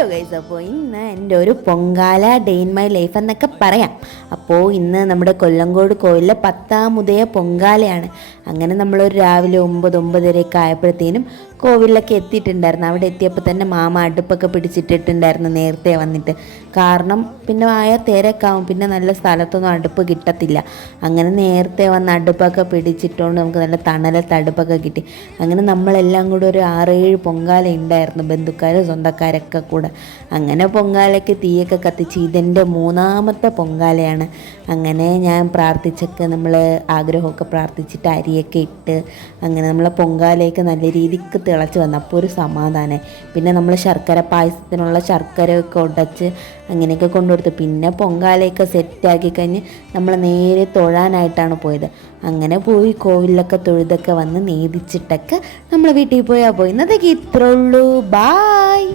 Hello guys, അപ്പോൾ ഇന്ന് എൻ്റെ ഒരു Pongala day in my life എന്നൊക്കെ പറയാം. അപ്പോൾ ഇന്ന് നമ്മുടെ കൊല്ലങ്കോട് കോവിലിലെ 10-ാം ഉദയ പൊങ്കാലയാണ്. അങ്ങനെ നമ്മളൊരു രാവിലെ 9-9:30 ആയപ്പോഴത്തേനും കോവിലൊക്കെ എത്തിയിട്ടുണ്ടായിരുന്നു. അവിടെ എത്തിയപ്പോൾ തന്നെ മാമ അടുപ്പൊക്കെ പിടിച്ചിട്ടിട്ടുണ്ടായിരുന്നു നേരത്തെ വന്നിട്ട്. കാരണം പിന്നെ തിരക്കാവും, പിന്നെ നല്ല സ്ഥലത്തൊന്നും അടുപ്പ് കിട്ടത്തില്ല. അങ്ങനെ നേരത്തെ വന്ന് അടുപ്പൊക്കെ പിടിച്ചിട്ടുകൊണ്ട് നമുക്ക് നല്ല തണലത്ത് അടുപ്പൊക്കെ കിട്ടി. അങ്ങനെ നമ്മളെല്ലാം കൂടെ ഒരു 6-7 പൊങ്കാല ഉണ്ടായിരുന്നു, ബന്ധുക്കാർ സ്വന്തക്കാരൊക്കെ കൂടെ. അങ്ങനെ പൊങ്കാലയ്ക്ക് തീയൊക്കെ കത്തിച്ച് ഇതെൻ്റെ 3-ാമത്തെ പൊങ്കാലയാണ്. അങ്ങനെ ഞാൻ പ്രാർത്ഥിച്ചൊക്കെ നമ്മൾ ആഗ്രഹമൊക്കെ പ്രാർത്ഥിച്ചിട്ട് അരിയൊക്കെ ഇട്ട് അങ്ങനെ നമ്മളെ പൊങ്കാലയൊക്കെ നല്ല രീതിക്ക് തിളച്ച് വന്നു. അപ്പോൾ ഒരു സമാധാനം. പിന്നെ നമ്മൾ ശർക്കര പായസത്തിനുള്ള ശർക്കരയൊക്കെ ഉടച്ച് അങ്ങനെയൊക്കെ കൊണ്ടുകൊടുത്തു. പിന്നെ പൊങ്കാലയൊക്കെ സെറ്റാക്കി കഴിഞ്ഞ് നമ്മൾ നേരെ തൊഴാനായിട്ടാണ് പോയത്. അങ്ങനെ പോയി കോവിലൊക്കെ തൊഴുതൊക്കെ വന്ന് നേദിച്ചിട്ടൊക്കെ നമ്മൾ വീട്ടിൽ പോയി. ഇന്നത്തേക്ക് ഇത്രേ ഉള്ളൂ. ബായ്.